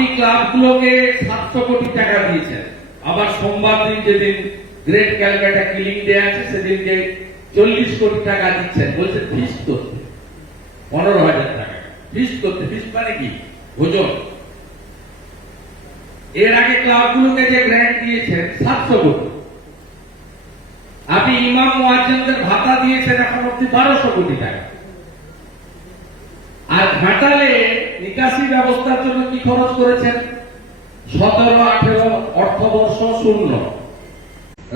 আপনি ক্লাবগুলোকে 700 কোটি টাকা দিয়েছেন, আবার সোমবার দিন যেদিন গ্রেট ক্যালকাটা কিলিং ডে আছে সেদিনকে 40 কোটি টাকা দিচ্ছেন, বলছেন ফিস্ট করতে 15,000 টাকা ফিস্ট করতে। ফিস্ট মানে কি? ভোজন। এর আগে ক্লাবগুলোকে যে গ্র্যান্ট দিয়েছেন 700 কোটি, আপনি ইমাম মুয়াজ্জিনদের ভাতা দিয়েছেন এখন অব্দি 1200 কোটি টাকা। আর ঘাটালে নিকাশি ব্যবস্থার জন্য কি খরচ করেছেন? 17-18 অর্থবর্ষ শূন্য।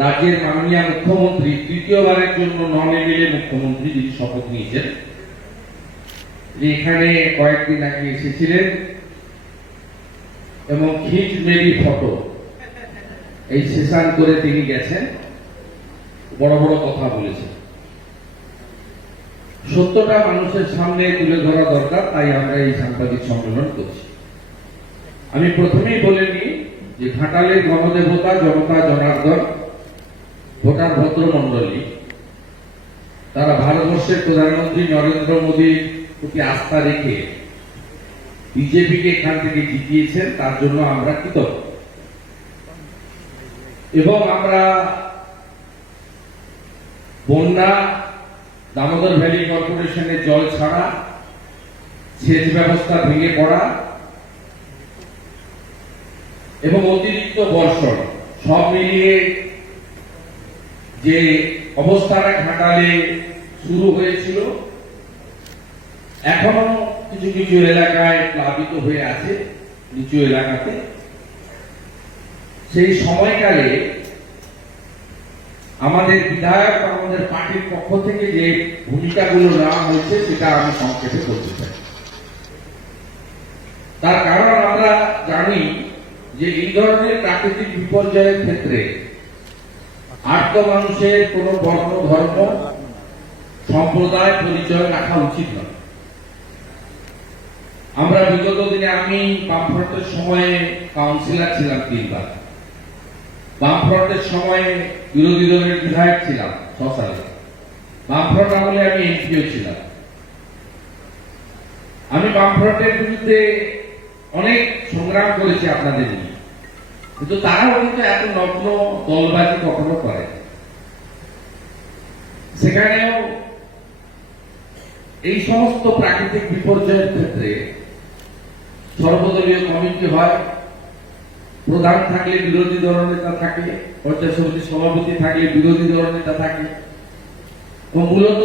রাজ্যের মাননীয় মুখ্যমন্ত্রী তৃতীয়বারের জন্য নন এমএলএ মুখ্যমন্ত্রী যিনি শপথ নিয়েছেন, এখানে কয়েকদিন আগে এসেছিলেন এবং খিচ মেরি ফটো এই সেশন করে তিনি গেছেন, বড় বড় কথা বলেছেন। সত্যটা মানুষের সামনে তুলে ধরা দরকার, তাই আমরা এই সাংবাদিক সম্মেলন করছি। আমি প্রথমেই বলে নিই যে ঘাটালের গণদেবতা জনতা জনার্দন ভোটার ভদ্রমন্ডলী, তারা ভারতবর্ষের প্রধানমন্ত্রী নরেন্দ্র মোদীর প্রতি আস্থা রেখে বিজেপিকে এখান থেকে জিতিয়েছেন, তার জন্য আমরা কৃতজ্ঞ। এবং আমরা বন্যা, দামোদর ভ্যালি কর্পোরেশনের জল ছাড়া, সেচ ব্যবস্থা ভেঙে পড়া এবং অতিরিক্ত বর্ষণ সব মিলিয়ে যে অবস্থাটা ঘাটালে শুরু হয়েছিল, এখনো কিছু কিছু এলাকায় প্লাবিত হয়ে আছে, নিচু এলাকাতে। সেই সময়কালে আমাদের বিধায়ক, আমাদের পার্টির পক্ষ থেকে যে ভূমিকাগুলো নেওয়া হয়েছে সেটা আমি সংক্ষেপে বলতে চাই। তার কারণ আমরা জানি যে এই ধরনের প্রাকৃতিক বিপর্যয়ের ক্ষেত্রে আর্ত মানুষের কোন বর্ণ, ধর্ম, সম্প্রদায় পরিচয় রাখা উচিত নয়। আমরা বিগত দিনে, আমি বামফ্রন্টের সময়ে কাউন্সিলর ছিলাম 3 বার, বামফ্রন্টের সময়ে বিরোধী দলের বিধায়ক ছিলাম 6 সালে, বামফ্রন্ট আমলে আমি এমপিও ছিলাম। আমি বামফ্রন্টের বিরুদ্ধে অনেক সংগ্রাম করেছি আপনাদের নিয়ে, কিন্তু তারাও কিন্তু এত নগ্ন দলবাজি কখনো করে। সেখানেও এই সমস্ত প্রাকৃতিক বিপর্যয়ের ক্ষেত্রে সর্বদলীয় কমিটি হয়, প্রধান থাকলে বিরোধী দলনেতা থাকে, পঞ্চায়েত সমিতির সভাপতি থাকলে বিরোধী দলনেতা থাকে, মূলত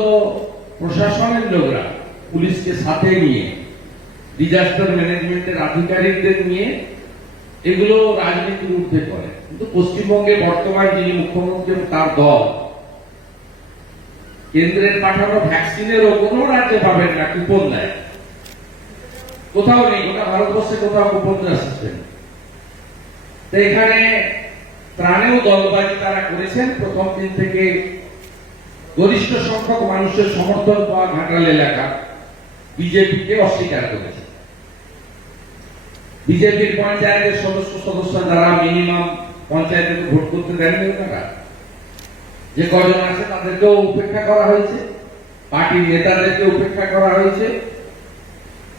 প্রশাসনের লোকরা পুলিশকে সাথে নিয়ে, ডিজাস্টার ম্যানেজমেন্টের আধিকারিকদের নিয়ে এগুলো রাজনীতির ঊর্ধ্বে করে। কিন্তু পশ্চিমবঙ্গে বর্তমান যিনি মুখ্যমন্ত্রী তার দল কেন্দ্রের পাঠানো ভ্যাকসিনেরও কোনো রাজ্যে পাবেন না, কুপন দেয়, কোথাও নেই, গোটা ভারতবর্ষে কোথাও কুপন দেওয়ার সিস্টেম। তো এখানে ত্রাণেও দলবাজি তারা করেছেন। প্রথম দিন থেকে গরিষ্ঠ সংখ্যক মানুষের সমর্থন পাওয়া ঘাটাল এলাকা বিজেপিকে অস্বীকার করেছে। বিজেপির পঞ্চায়েতের সদস্য যারা মিনিমাম পঞ্চায়েতে ভোট করতে দেননি, তারা যে কজন আছে তাদেরকেও উপেক্ষা করা হয়েছে, পার্টির নেতাদেরকে উপেক্ষা করা হয়েছে।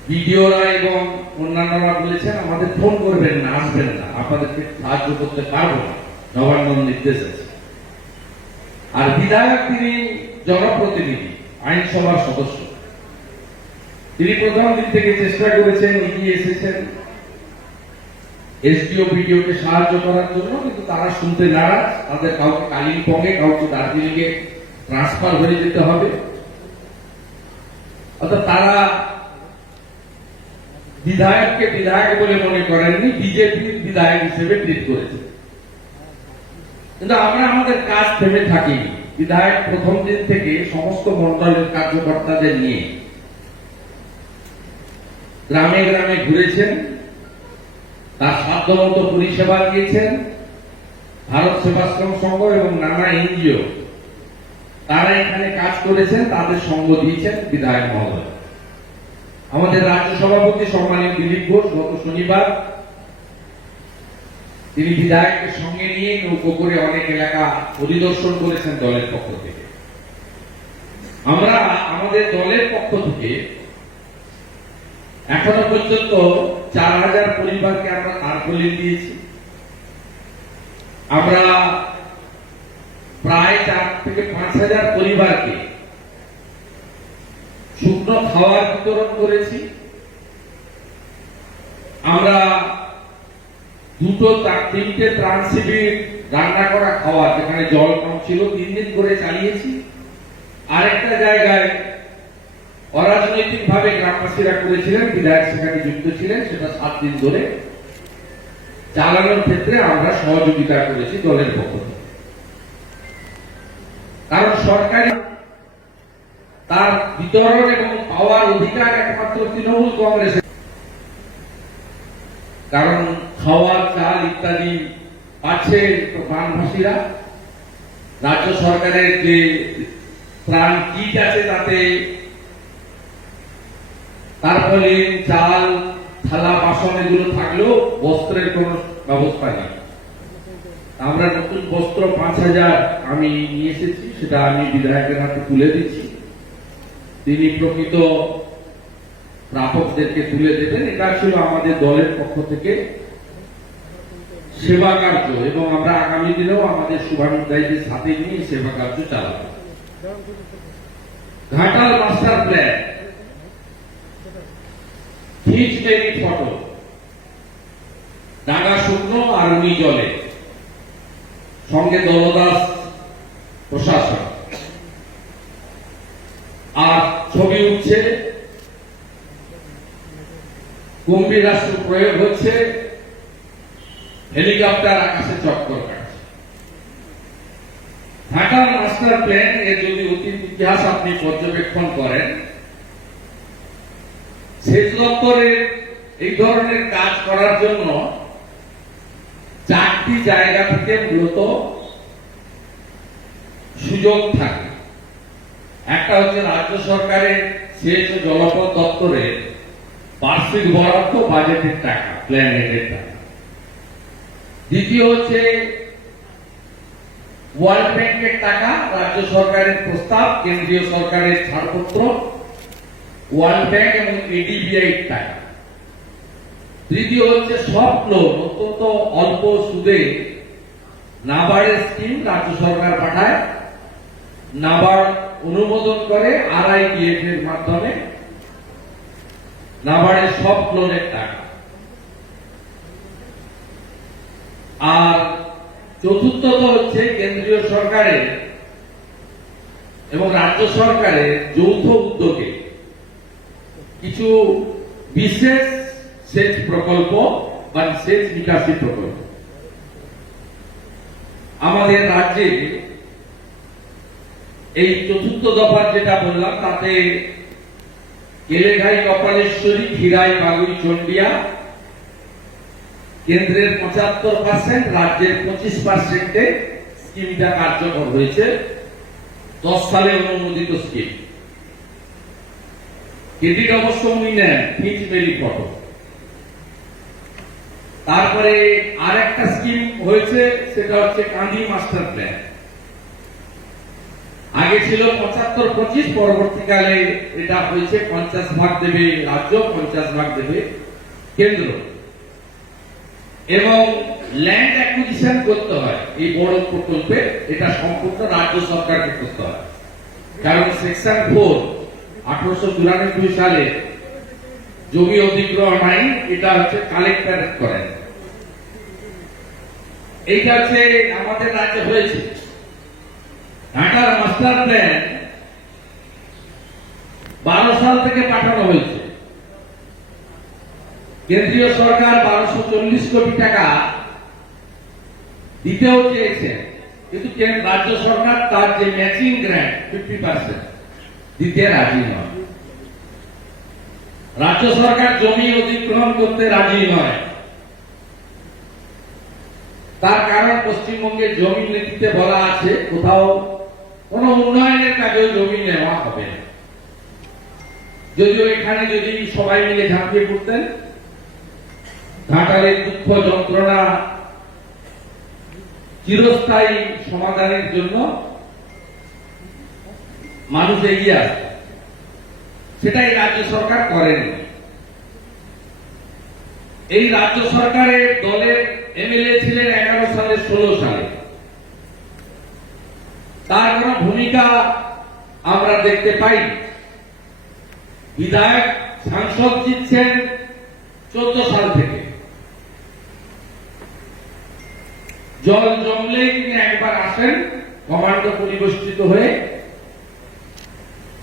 বিডিওরা এবং অন্যান্যরা বলেছেন আমাদের ফোন করবেন না, আসবেন না, আপনাদেরকে সাহায্য করতে পারবো না, নবান্নর নির্দেশ আছে। আর বিধায়ক তিনি জনপ্রতিনিধি, আইনসভার সদস্য, তিনি প্রথম দিন থেকে চেষ্টা করেছেন, এগিয়ে এসেছেন এসডিও বিডিওকে সাহায্য করার জন্য, কিন্তু তারা শুনতে নারাজ। তাদের কাউকে কালিম্পংয়ে, কাউকে দার্জিলিং এ ট্রান্সফার হয়ে যেতে হবে। অর্থাৎ তারা বিধায়ককে বিধায়ক বলে মনে করেননি, বিজেপির বিধায়ক হিসেবে ট্রিট করেছে। কিন্তু আমরা আমাদের কাজ থেমে থাকিনি। বিধায়ক প্রথম দিন থেকে সমস্ত মন্ডলের কার্যকর্তাদের নিয়ে গ্রামে গ্রামে ঘুরেছেন, তার সাধ্যমতো পরিষেবা দিয়েছেন। ভারত সেবাশ্রম সংঘ এবং নানা এনজিও তারা এখানে কাজ করেছেন, তাদের সঙ্গ দিয়েছেন বিধায়ক মহোদয়। আমাদের রাজ্য সভাপতি সম্মানীয় দিলীপ ঘোষ গত শনিবার তিনি বিধায়ককে সঙ্গে নিয়ে নৌকো করে অনেক এলাকা পরিদর্শন করেছেন দলের পক্ষ থেকে। আমরা আমাদের দলের পক্ষ থেকে এখনো পর্যন্ত 4000 পরিবারকে আমরা তারপলিন দিয়েছি। আমরা প্রায় 4 থেকে 5000 পরিবারকে শুকনো খাওয়ার বিতরণ করেছি। আমরা 2-3টে ত্রাণ শিবির রান্না করা খাওয়া, যেখানে জল কম ছিল, 3 দিন করে চালিয়েছি। আরেকটা জায়গায় অরাজনৈতিক ভাবে গ্রামবাসীরা করেছিলেন, বিধায়ক সেখানে যুক্ত ছিলেন, সেটা 7 দিন ধরে চালানোর ক্ষেত্রে আমরা সহযোগিতা করেছি দলের পক্ষ থেকে। কারণ সরকারি তার বিতরণ এবং পাওয়ার অধিকার একমাত্র তৃণমূল কংগ্রেসের। কারণ খাওয়ার চাল ইত্যাদি পাচ্ছে গ্রামবাসীরা। রাজ্য সরকারের যে ত্রাণ কিট আছে তাতে তারপরে চাল, থালা, বাসন এগুলো থাকলেও বস্ত্রের কোনো ব্যবস্থা নেই। আমরা নতুন বস্ত্র 5000 আমি নিয়ে এসেছি, সেটা আমি বিধায়কের হাতে তুলে দিচ্ছি। তিনি প্রকৃত প্রাপকদেরকে তুলে দেবেন। এটা ছিল আমাদের দলের পক্ষ থেকে সেবা কার্য, এবং আমরা আগামী দিনেও আমাদের শুভানুধ্যায়ীদের সাথে নিয়ে সেবা কার্য চালাবো। ঘাটাল মাস্টার প্ল্যান, হিচ মেরি ফটো, ডাঙ্গা শুকনো আর উনি জলে, সঙ্গে দলদাস প্রশাসন। আর ছবি উঠছে, গম্ভীরাস্ত্র প্রয়োগ হচ্ছে, হেলিকপ্টার আকাশে চক্কর কাটছে। ঘাটাল মাস্টার প্ল্যান এর যদি অতীত ইতিহাস আপনি পর্যবেক্ষণ করেন, সেচ দপ্তরের এই ধরনের কাজ করার জন্য 4টি জায়গা থেকে মূলত সুযোগ থাকে। একটা হচ্ছে রাজ্য সরকারের সেচ ও জলপথ দপ্তরের বার্ষিক বরাদ্দ, বাজেটের টাকা, প্ল্যান এর টাকা। দ্বিতীয় হচ্ছে ওয়ার্ল্ড ব্যাংকের টাকা, রাজ্য সরকারের প্রস্তাব, কেন্দ্রীয় সরকারের ছাড়পত্র, ওয়ার্ল্ড ব্যাংক এবং এডিবিআই টাকা। তৃতীয় হচ্ছে সফট লোন, অত্যন্ত অল্প সুদে নাবার্ডের স্কিম রাজ্য সরকার পাঠায়, নাবার্ড অনুমোদন করে, RIDF এর মাধ্যমে নাবার্ডের সফট লোনের টাকা। আর চতুর্থত হচ্ছে কেন্দ্রীয় সরকারের এবং রাজ্য সরকারের যৌথ উদ্যোগে কিছু বিশেষ সেচ প্রকল্প বা সেচ বিকাশী প্রকল্প। আমাদের রাজ্যে এই চতুর্থ দফার যেটা বললাম, তাতে কেলেঘাই, কপালেশ্বরী, খিরাই, বাগুই, চন্ডিয়া কেন্দ্রের 75%, রাজ্যের 25%-এ স্কিমটা কার্যকর হয়েছে। 10 সালে অনুমোদিত স্কিম। ক্রেডিট অবশ্য নেন, হিচ মেরি ফটো। তারপরে আর একটা স্কিম হয়েছে, সেটা হচ্ছে কান্দি মাস্টার প্ল্যান। আগে ছিল 75-25, পরবর্তীকালে এটা হয়েছে 50 ভাগ দেবে রাজ্য, 50 ভাগ দেবে কেন্দ্র। এবং ল্যান্ড অ্যাকুইজিশন করতে হয় এই বড় প্রকল্পে, এটা সম্পূর্ণ রাজ্য সরকারকে করতে হয়। কারণ সেকশন 4 1894 সালে জমি অধিগ্রহণ আইন, এটা হচ্ছে কালেক্টর করেন। এইটা হচ্ছে আমাদের রাজ্যে হয়েছে। ঘাটাল মাস্টার প্ল্যান 12 সাল থেকে পাঠানো হয়েছে। কেন্দ্রীয় সরকার 1240 কোটি টাকা দিতেও চেয়েছে, কিন্তু রাজ্য সরকার তার যে ম্যাচিং গ্র্যান্ট 50% দিতে রাজি নয়। রাজ্য সরকার জমি অধিগ্রহণ করতে রাজি নয়। তার কারণ পশ্চিমবঙ্গে জমি নীতিতে বলা আছে কোথাও কোন উন্নয়নের কাজেও জমি নেওয়া হবে না। যদিও এখানে যদি সবাই মিলে ঝাঁপিয়ে পড়তেন, ঘাটালের দুঃখ যন্ত্রণা চিরস্থায়ী সমাধানের জন্য মানুষ এগিয়ে আসে, সেটাই রাজ্য সরকার করেনি। এই রাজ্য সরকারের দলের এমএলএ ছিলেন 11 সালে 16 সালে। তার কোন ভূমিকা আমরা দেখতে পাই। বিধায়ক সাংসদ জিতছেন 14 সাল থেকে। জল জমলেই তিনি একবার আসেন, কমান্ডো পরিবেষ্টিত হয়ে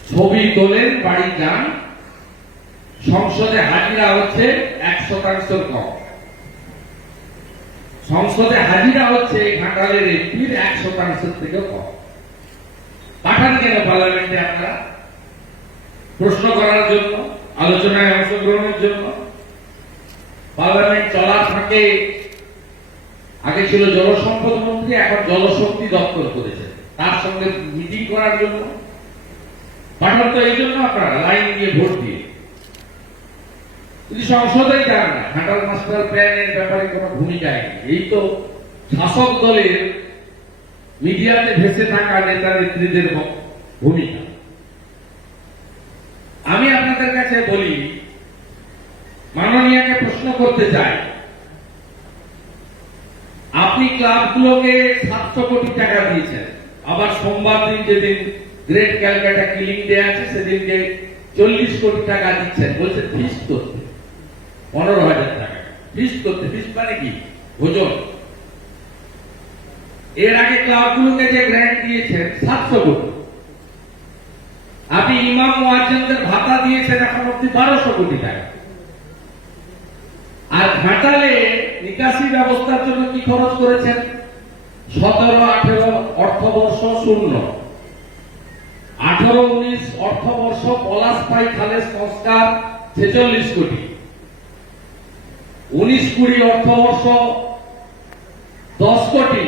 ছবি তোলেন, বাড়ি যান। সংসদে হাজিরা হচ্ছে 1% কম। সংসদে হাজিরা হচ্ছে ঘাটালের এমপির 1% থেকে কম। পাঠান কেন পার্লামেন্টে আপনারা? প্রশ্ন করার জন্য, আলোচনায় অংশগ্রহণের জন্য। পার্লামেন্ট চলার ফাঁকে আগে ছিল জলসম্পদ মন্ত্রী, এখন জলশক্তি দপ্তর করেছে, তার সঙ্গে মিটিং করার জন্য। পাঠান তো এই জন্য আপনারা লাইন দিয়ে ভোট দিয়ে। যদি সংসদেই যান না, ঘাটাল মাস্টার প্ল্যানের ব্যাপারে কোনো ভূমিকা নেই। এই তো শাসক দলের মিডিয়াতে ভেসে থাকা নেতা নেত্রীদের ভূমিকা। আমি আপনাদের কাছে বলি, মাননীয়কে প্রশ্ন করতে চাই, আপনি ক্লাবগুলোকে 700 কোটি টাকা দিয়েছেন, আবার সোমবার দিন যেদিন গ্রেট ক্যালকাটা কিলিং ডে আছে সেদিনকে 40 কোটি টাকা দিচ্ছেন, বলছেন ফিস্ট করতে। 15,000 টাকা ফিস্ট করতে। ফিস্ট মানে কি? ভোজন। এর আগে ক্লাবগুলোকে যে গ্র্যান্ট দিয়েছেন 700 কোটি। আপনি ইমাম মুয়াজ্জিনদের ভাতা দিয়েছেন এখন অব্দি 1200 কোটি টাকা। আর ঘাটালে নিকাশি ব্যবস্থার জন্য কি খরচ করেছেন? 17-18 অর্থবর্ষ শূন্য। 18-19 অর্থবর্ষ পলাশপাই খালের সংস্কার 46 কোটি। 19-20 অর্থবর্ষ 10 কোটি।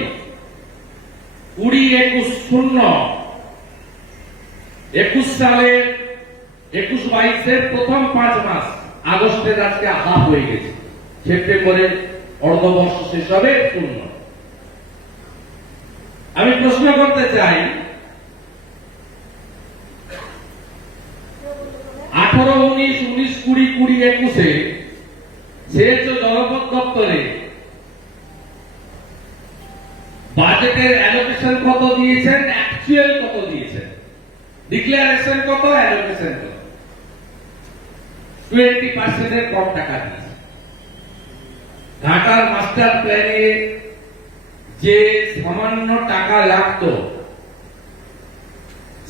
20-21 শূন্য। 21 সালে 21-22 প্রথম 5 মাস, আগস্টের আজকে হাফ হয়ে গেছে, সেপ্টেম্বরে অর্ধবর্ষ শেষ হবে শূন্য। আমি প্রশ্ন করতে চাই, 18-19, 19-20, 20-21 সেচ ও জলপথ দপ্তরে বাজেটের অ্যালোকেশন কত দিয়েছেন, অ্যাকচুয়াল কত দিয়েছেন? ডিক্লারেশন কত, অ্যালোকেশন কত? 20% এর কম টাকা দিয়েছে। ঘাটার মাস্টার প্ল্যানে যে সামান্য টাকা লাগতো,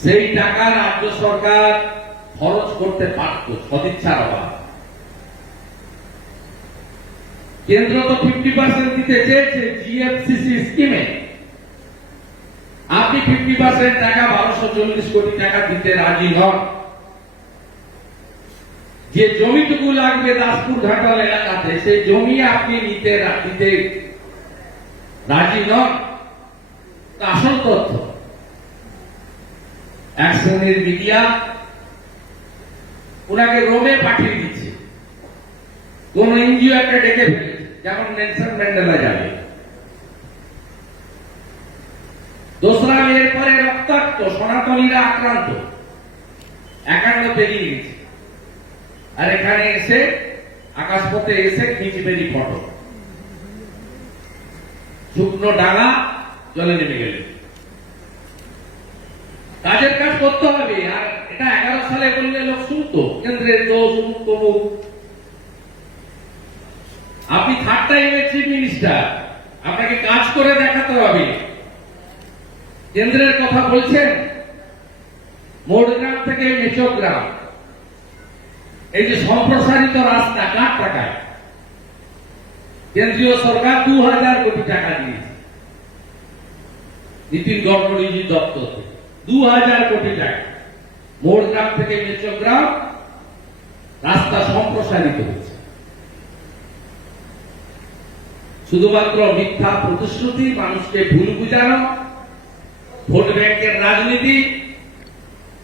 সেই টাকা রাজ্য সরকার খরচ করতে পারত সদিচ্ছার অভাব। কেন্দ্র তো 50% দিতে চেয়েছে জিএফসিসি স্কিমে। আপনি 50% টাকা 1240 কোটি টাকা দিতে রাজি হন। যে জমিটুকু লাগবে দাসপুর ঘাটাল এলাকাতে, সেই জমি আপনি দিতে রাজি নন। আসল তথ্য, এক শ্রেণীর মিডিয়া ওনাকে রোমে পাঠিয়ে দিচ্ছে, কোন এনজিও একটা ডেকে ফেলেছে, যেমন নেলসন ম্যান্ডেলা যাবে। দোসরা এরপরে রক্তাক্ত সনাতনীরা আক্রান্ত, 51 পেরিয়ে গেছে। আর এখানে এসে আকাশপথে এসে খিচবেরি ফটো, শুকনো ডাঙা জলে নেমে গেলে। কাজের কাজ করতে হবে। আর এটা 11 সালে বললে লোক শুনতো, কেন্দ্রের দোষ মুখ তমুক। আপনি থার্ড টাইমের চিফ মিনিস্টার, আপনাকে কাজ করে দেখাতে হবে। কেন্দ্রের কথা বলছেন, মোড়গ্রাম থেকে মেচগ্রাম, এই যে সম্প্রসারিত রাস্তা কার টাকায়? কেন্দ্রীয় সরকার 2000 কোটি টাকা দিয়েছে নীতিন গডকরিজির দপ্তর থেকে। 2000 কোটি টাকা মোড়গ্রাম থেকে মেচগ্রাম রাস্তা সম্প্রসারিত হয়েছে। শুধুমাত্র মিথ্যা প্রতিশ্রুতি, মানুষকে ভুল বুঝানো, ভোট ব্যাংকের রাজনীতি।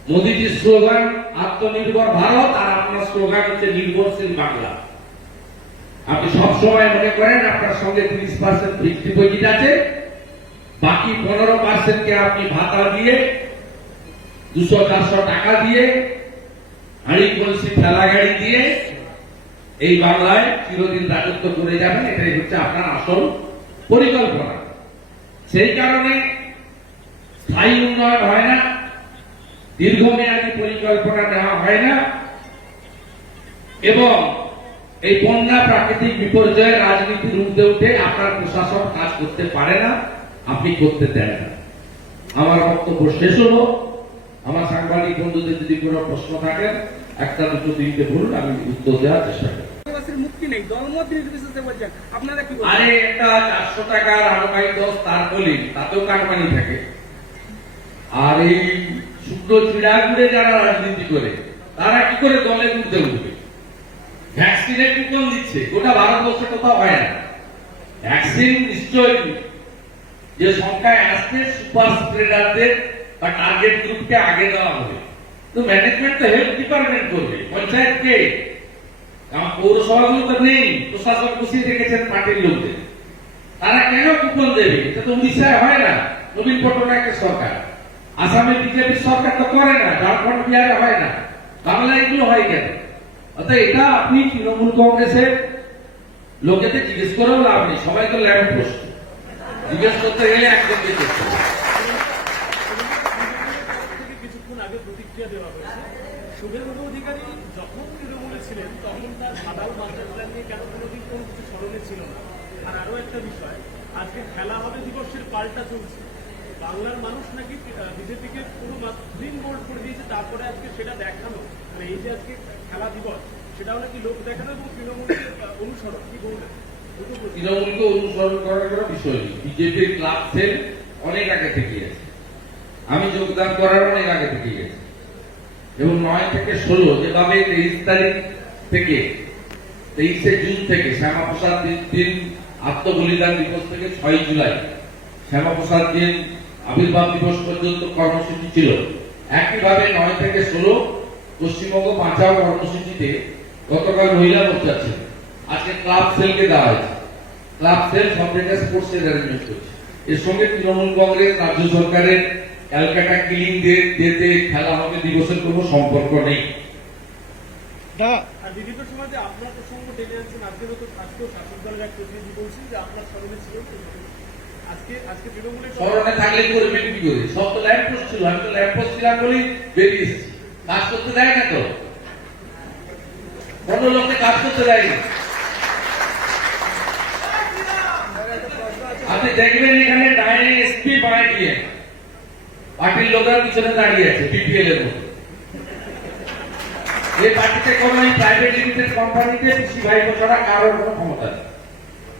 মোদীজির স্লোগান আত্মনির্ভর ভারত, আর আপনার স্লোগান হচ্ছে নির্ভরশীল বাংলা। আপনি সবসময় মনে করেন আপনার সঙ্গে 30% ফিক্সড ডিপোজিট আছে, বাকি 15% কে আপনি ভাতা দিয়ে 200-400 টাকা দিয়ে, হাড়ি কলসি ঠেলা গাড়ি দিয়ে এই বাংলায় চিরদিন রাজত্ব করে যাবেন, এটাই হচ্ছে আপনার আসল পরিকল্পনা। সেই কারণে স্থায়ী উন্নয়ন হয় না, দীর্ঘমেয়াদী পরিকল্পনা নেওয়া হয় না, এবং এই বন্যা প্রাকৃতিক বিপর্যয়ের রাজনীতির ঊর্ধ্বে উঠে আপনার প্রশাসন কাজ করতে পারে না, আপনি করতে দেন না। আমার বক্তব্য শেষ হলো। আমার সাংবাদিক বন্ধুদের যদি কোনো প্রশ্ন থাকে, একটা দুটো তিনটে বলুন, আমি উত্তর দেওয়ার চেষ্টা করব। মুক্তি নেই, দলমত নির্বিশেষে বলছেন, আপনারা কি বলছেন? আরে একটা 400 টাকার আরবাই 10 তার বলি, তাতেও কাটমানি থাকে। আর এই শুকনো চিড়া ঘুরে যারা রাজনীতি করে, তারা কি করে দলে ঘুরতে উঠবে? ভ্যাকসিনের কুপন দিচ্ছে, গোটা ভারতবর্ষে কোথাও হয় না। ভ্যাকসিন নিশ্চয়ই যে সংখ্যায় আসছে, সুপার স্প্রেডারদের বা টার্গেট গ্রুপকে আগে দেওয়া হবে। তো ম্যানেজমেন্ট তো হেলথ ডিপার্টমেন্ট করবে, পঞ্চায়েতকে। আমার পৌরসভাগুলো তো নেই, প্রশাসন বসিয়ে রেখেছেন পার্টির লোকদের। তারা কেন কুপন দেবে? এটা তো উড়িষ্যায় হয় না, নবীন পট্টনায়কের সরকার। আসামে বিজেপির সরকার তো করে না, ঝাড়খণ্ড বিহারে হয় না, বাংলায় এগুলো হয় কেন? অর্থাৎ এটা আপনি তৃণমূল কংগ্রেসের লোকেদের জিজ্ঞেস করেও লাভ নেই, সবাই তো ল্যাম্প পোস্ট। জিজ্ঞেস করতে গেলে একজনকে করতে হবে। কিছুক্ষণ আগে প্রতিক্রিয়া দেওয়া হয়েছে, শুভেন্দু অধিকারী যখন তৃণমূলে ছিলেন তখন তার সাধারণ মাস্টার প্ল্যান নিয়ে কেন কোনোদিন কোনো কিছু স্মরণে ছিল না। আর আরো একটা বিষয়, আজকে খেলা হবে দিবসের পাল্টা চলছে। বাংলার মানুষ নাকি বিজেপিকে পুরো গ্রিন বোল্ড করে দিয়েছে, তারপরে আজকে সেটা দেখানো, মানে এই যে আজকে খেলা দিবস, সেটাও নাকি লোক দেখানো এবং তৃণমূলের অনুসরণ। কি বলবেন? তৃণমূলকে অনুসরণ করার কোনো বিষয় নেই। বিজেপির ক্লাব সেল অনেক আগে থেকে আছে, আমি যোগদান করার অনেক আগে থেকে গেছি। এবং 9 থেকে 16 যেভাবে 23 তারিখ থেকে 23শে জুন থেকে শ্যামাপ্রসাদ দিন আত্মবলিদান দিবস থেকে 6 জুলাই শ্যামাপ্রসাদ দিন আবির্ভাব দিবস পর্যন্ত কর্মসূচি ছিল। একইভাবে 9 থেকে 16 পশ্চিমবঙ্গ বাঁচাও কর্মসূচিতে গতকাল মহিলা মোর্চা ছিল, আজকে ক্লাব সেলকে দেওয়া হয়েছে। ক্লাব সেল সব জায়গায় স্পোর্টসের অ্যারেঞ্জমেন্ট করছে। এর সঙ্গে তৃণমূল কংগ্রেস রাজ্য সরকারের ক্যালকাটা কিলিং ডেতে খেলা হবে দিবসের কোনো সম্পর্ক নেই। আর বিভিন্ন সময় যে আপনার প্রসঙ্গ টেনে আনছেন, আজকেও শাসক দলের এক প্রতিনিধি বলছেন যে আপনার স্মরণে ছিল। আজকে তৃণমূলের স্মরণে থাকলে করবেন কি করে? সব তো ল্যাম্প পোস্ট ছিল, আমি তো ল্যাম্প পোস্ট ছিলাম বলেই বেরিয়ে এসেছি। কাজ করতে দেয় না তো, কোনো লোককে কাজ করতে দেয়নি। আপনি দেখবেন এখানে ডাইনে এসপি বাঁয়ে দিয়ে পার্টির লোকের পিছনে দাঁড়িয়ে আছে বিপিএল এর মধ্যে। এই পার্টিতে কোনো প্রাইভেট লিমিটেড কোম্পানিতে পিসি ভাই ছাড়া কারোর কোনো ক্ষমতা নেই।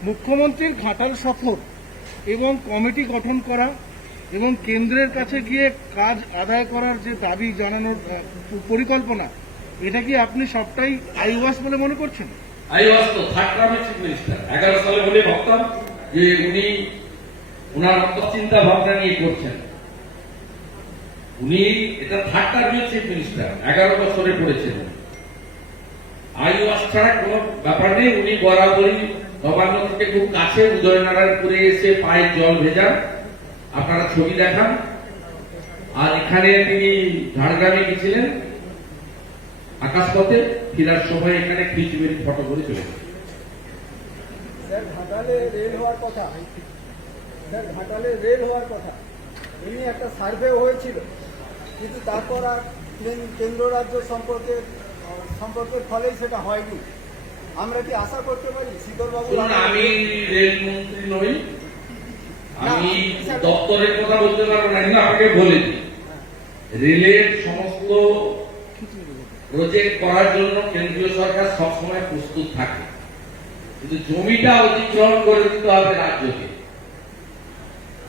মুখ্যমন্ত্রীর ঘাটাল সফর এবং কমিটি গঠন করা এবং কেন্দ্রের কাছে গিয়ে কাজ আদায় করার যে দাবি জানানোর পরিকল্পনা, এটা কি আপনি সবটাই আইওয়াস বলে মনে করছেন? আইওয়াস তো থার্ড টার্মের চিফ মিনিস্টার। 11 সালে বলে ভাবতাম যে উনি ওনার মতো চিন্তা ভাবনা নিয়ে করছেন। উনি এটা থার্ড টার্মের চিফ মিনিস্টার, 11 বছরে পড়েছেন। আইওয়াস ছাড়া কোনো ব্যাপার নেই। উনি বরাবরই নবান্ন থেকে খুব কাছে উদয়নারায়ণপুরে এসে পায়ের জল ভেজান, আপনারা ছবি দেখান। আর এখানে তিনি ঝাড়গ্রামে গেছিলেন আকাশপথে, ফেরার সময় এখানে খিচুড়ি ফটো করে চলে গেছেন। স্যার ঘাটালে রেল হওয়ার কথা, স্যার ঘাটালে রেল হওয়ার কথা, এমনি একটা সার্ভে হয়েছিল, কিন্তু তারপর আর কেন্দ্র রাজ্য সম্পর্কের ফলেই সেটা হয়নি। আমরা কি আশা করতে পারি শীতলবাবু? আমি রেলমন্ত্রী নই, আমি দপ্তরের কথা বলতে পারবো না, কিন্তু আপনাকে বলে দিই, রেলের সমস্ত প্রজেক্ট করার জন্য কেন্দ্রীয় সরকার সবসময় প্রস্তুত থাকে, কিন্তু জমিটা অধিগ্রহণ করে দিতে হবে রাজ্যকে।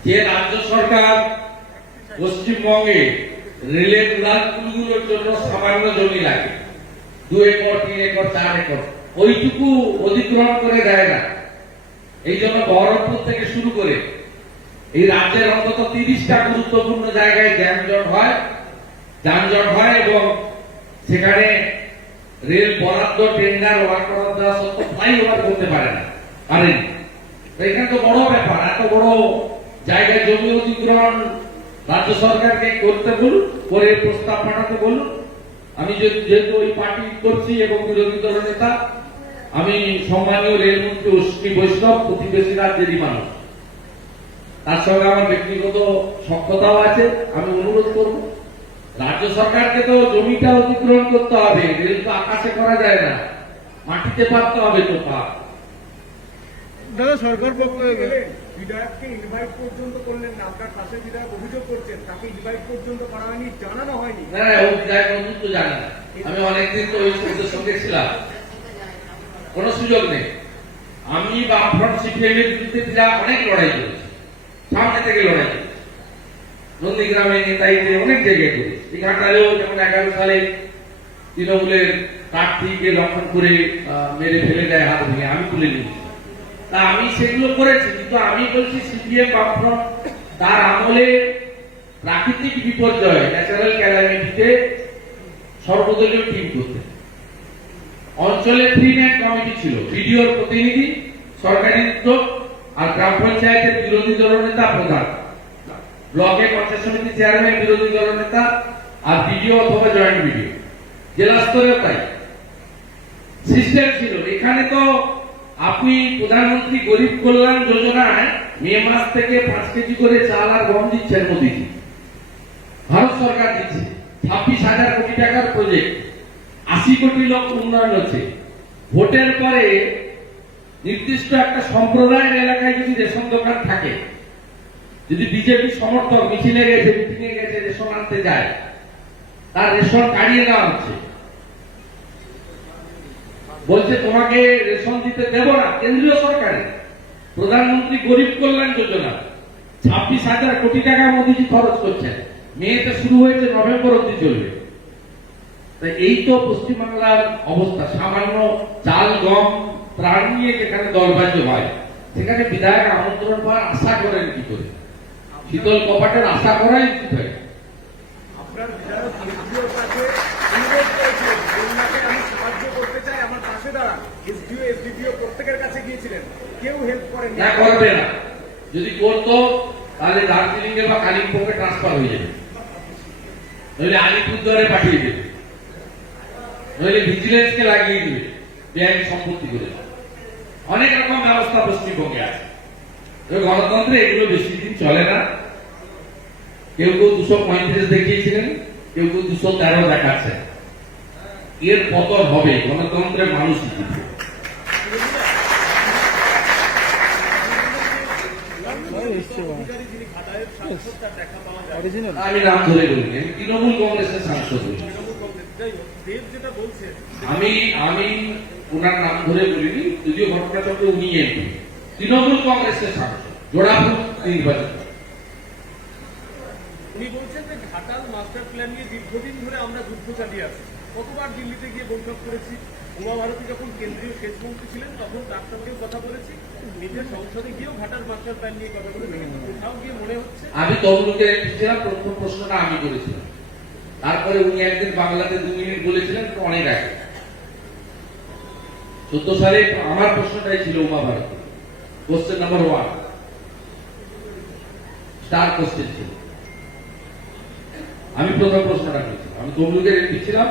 যে রাজ্য সরকার পশ্চিমবঙ্গে রেলের উড়ানগুলোর জন্য সামান্য জমি লাগে, 2 একর 3 একর 4 একর, ওইটুকু অধিগ্রহণ করে দেয় না। এই জন্য বহরমপুর থেকে শুরু করে এই রাজ্যের অন্তত 30টা গুরুত্বপূর্ণ জায়গায় যানজট হয় এবং সেখানে রেল বরাদ্দ টেন্ডার ওয়ার্ক করা দেওয়া সত্ত্বেও ফ্লাইওভার করতে পারে না, পারেনি। এখানে তো বড় ব্যাপার, এত বড় জায়গায় জমি অধিগ্রহণ রাজ্য সরকারকে করতে বলুন, করে প্রস্তাব পাঠাতে বলুন। আমি যেহেতু ওই পার্টি করছি এবং বিরোধী দলের নেতা, আমি সম্মানীয় রেলমন্ত্রী অশ্বিনী বৈষ্ণব, প্রতিবেশী রাজ্যেরই মানুষ, তার সঙ্গে আমার ব্যক্তিগত সক্ষতাও আছে। আমি অনুরোধ করব, রাজ্য সরকারকে তো জমিটা অধিগ্রহণ করতে হবে, রেল তো আকাশে করা যায় না, মাটিতে পারতে হবে তো পা। দাদা সরকার পক্ষ বিধায়ককে ইনভাইট পর্যন্ত করলেন না, আপনার পাশে বিধায়ক অভিযোগ করছেন তাকে ইনভাইট পর্যন্ত করা হয়নি, জানানো হয়নি। না না, ও বিধায়ক বন্ধু তো জানে না। আমি অনেকদিন তো ওই সূর্যের সঙ্গে ছিলাম, কোনো সুযোগ নেই। আমি বামফ্রন্ট সিপিএম এর বিরুদ্ধে অনেক লড়াই করেছি, সামনে থেকে লড়াই করেছি, নন্দীগ্রামে, নেতাইতে, অনেক জায়গায় করেছি। এই ঘাটালেও যেমন 11 সালে তৃণমূলের প্রার্থীকে লঙ্ঘন করে মেরে ফেলে দেয়, হাত ভেঙে, আমি তুলে নিয়েছি। তা আমি সেগুলো করেছি, কিন্তু আমি বলছি সিপিএম বামফ্রন্ট তার আমলে প্রাকৃতিক বিপর্যয়, ন্যাচারাল ক্যালামিটিতে সর্বদলীয় টিম করতে। অঞ্চলে ফ্রি নেট কমিটি ছিল, বিডিওর প্রতিনিধি, সরকারি উদ্যোগ আর গ্রাম পঞ্চায়েতের বিরোধী দলনেতা প্রধান, ব্লকে পঞ্চায়েত সমিতি চেয়ারম্যান বিরোধী দলনেতা আর বিডিও অথবা জয়েন্ট বিডিও, জেলা স্তরেও তাই সিস্টেম ছিল। এখানে তো আপনি প্রধানমন্ত্রী গরিব কল্যাণ যোজনায় মে মাস থেকে 5 কেজি করে চাল আর গম দিচ্ছেন মোদীজি, ভারত সরকার দিচ্ছে 26,000 কোটি টাকার প্রজেক্ট, 80 কোটি লোক উন্নয়ন হচ্ছে। ভোটের পরে নির্দিষ্ট একটা সম্প্রদায়ের এলাকায় যদি রেশন দোকান থাকে, যদি বিজেপি সমর্থক মিছিলে গেছে, মিটিংয়ে গেছে, রেশন আনতে যায়, তার রেশন কাড়িয়ে দেওয়া হচ্ছে, বলছে তোমাকে রেশন দিতে দেব না। কেন্দ্রীয় সরকারের প্রধানমন্ত্রী গরিব কল্যাণ যোজনা 26,000 কোটি টাকা মোদীজি খরচ করছেন, মেতে শুরু হয়েছে, নভেম্বর অব্দি চলবে। এই তো পশ্চিমবাংলার অবস্থা। সামান্য চাল গম ত্রাণ নিয়ে যেখানে দলবাজ্য হয়, সেখানে বিধায়ক আমন্ত্রণ পাওয়ার আশা করেন কি করে? শীতল কপাটের আশা করাই উচিত হয়। আপনার বিধায়ক এসডিওর কাছে অনুরোধ করেছিলেন, বন্যাকে আমি সাহায্য করতে চাই, আমার পাশে দাঁড়ান। এসডিও এসডিপিও প্রত্যেকের কাছে গিয়েছিলেন, কেউ হেল্প করেন না, করবে না। যদি করতো তাহলে দার্জিলিং এ বা কালিম্পংয়ে ট্রান্সফার হয়ে যাবে, নইলে আলিপুরদুয়ারে পাঠিয়ে দেবে, নইলে ভিজিলেন্সকে লাগিয়ে দেবে, ব্যাংক সম্পত্তি করে। অনেক রকম ব্যবস্থা পশ্চিমবঙ্গে আছে। গণতন্ত্রে এগুলো বেশি দিন চলে না। কেউ কেউ 235 দেখিয়েছিলেন, কেউ কেউ 213 দেখাচ্ছে। এর পতন হবে, গণতন্ত্রের মানুষই জিতবে। আমি নাম ধরে বলিনি, আমি তৃণমূল কংগ্রেসের সাংসদ বলি। আমি ওনার নাম ধরে বলিনি, যদিও ঘটনাচক্রে উনি এমপি, তৃণমূল কংগ্রেসের সাংসদ, জোড়াফুল নির্বাচন। উনি বলছেন যে ঘাটাল মাস্টার প্ল্যান নিয়ে দীর্ঘদিন ধরে আমরা যুদ্ধ চালিয়ে আছি, কতবার দিল্লিতে গিয়ে বৈঠক করেছি। উমা ভারতী যখন কেন্দ্রীয় সেচ মন্ত্রী ছিলেন তখন তার সঙ্গেও কথা বলেছি, নিজের সংসদে গিয়েও ঘাটাল মাস্টার প্ল্যান নিয়ে কথা বলেছি, কিন্তু কোথাও গিয়ে মনে হচ্ছে। আমি তমলুকে ছিলাম, প্রথম প্রশ্নটা আমি করেছিলাম, তারপরে উনি একদিন বাংলাতে 2 মিনিট বলেছিলেন, অনেক আগে 14 সালে আমার প্রশ্নটাই ছিল Uma Bharati, question number 1, star question ছিল। আমি প্রথম প্রশ্নটা করেছিলাম, আমি তমলুকের এমপি ছিলাম,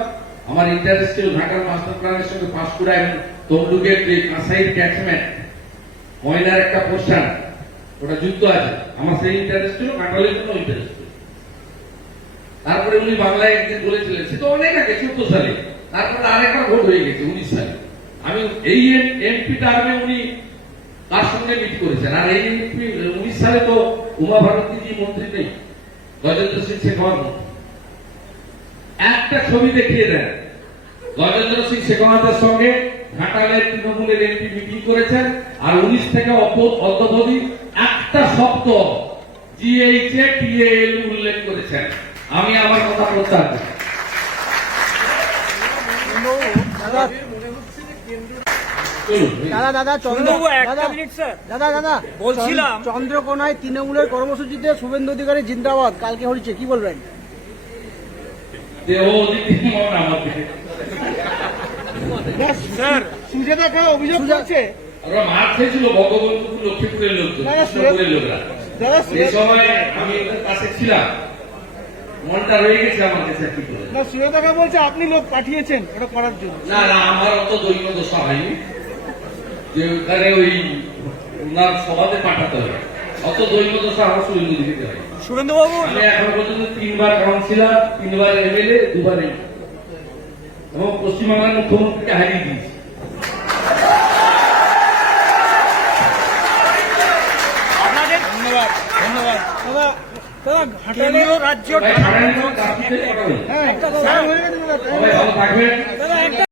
আমার ইন্টারেস্ট ছিল ঘাটাল মাস্টার প্ল্যানের সঙ্গে পাঁশকুড়া এবং তমলুকের যে কাঁসাইর ক্যাচমেন্ট, ময়লার একটা পোর্শন, ওটা যুক্ত আছে, আমার সেই ইন্টারেস্ট ছিল, ঘাটালের জন্য ইন্টারেস্ট ছিল। তারপরে উনি বাংলায় একদিন বলেছিলেন, সে তো অনেক আগে 14 সালে, তারপরে আরেকবার ভোট হয়ে গেছে 19 সালে। আমি এই এমপি টার্মে উনি তার সঙ্গে মিট করেছেন, আর এই এমপি 19 সালে তো উমা ভারতী জি মন্ত্রী নেই, গজেন্দ্র সিং শেখাওয়াত মন্ত্রী। একটা ছবি দেখিয়ে দেন, গজেন্দ্র সিং শেখাওয়াতের সঙ্গে ঘাটালের তৃণমূলের এমপি মিটিং করেছেন, আর 19 থেকে অদ্যাবধি একটা শব্দ জিএইচএ টিএএল উল্লেখ করেছেন। আমি আমার কথা প্রত্যাহার করি। বলছিলাম চন্দ্রকোনায় তৃণমূলের কর্মসূচিতে শুভেন্দু অধিকারী জিন্দাবাদ কালকে হচ্ছে, কি বলবেন? সুজাতাকে অভিযোগ করছে ওরা মার খেয়েছিল বঙ্গবন্ধু লক্ষ্মীপুরের লোকরা। এই সময় আমি ওদের কাছে ছিলাম, মনটা রয়ে গেছে আমার কাছে। কি করে না, সুজাতাকে বলছে আপনি লোক পাঠিয়েছেন ওটা করার জন্য। না না, আমার অত দৈন্য দশা হয়নি, যে ওখানে ওই ওনার সভাতে পাঠাতে হবে, অত দৈবদশা আমার শুভেন্দু দিতে হয়। শুভেন্দুবাবু আমি এখন পর্যন্ত 3 বার কাউন্সিলর, 3 বার এমএলএ, 2 বার এমপি এবং পশ্চিমবাংলার মুখ্যমন্ত্রীকে হারিয়ে দিয়েছি। আপনাদের ধন্যবাদ ধন্যবাদ দাদা দাদা ঘাটালে রাজ্য ভাই, সারাদিন কাজ করতে পারবেন। হ্যাঁ, স্যার হয়ে গেছে দাদা। সবাই ভালো থাকবেন। দাদা একটা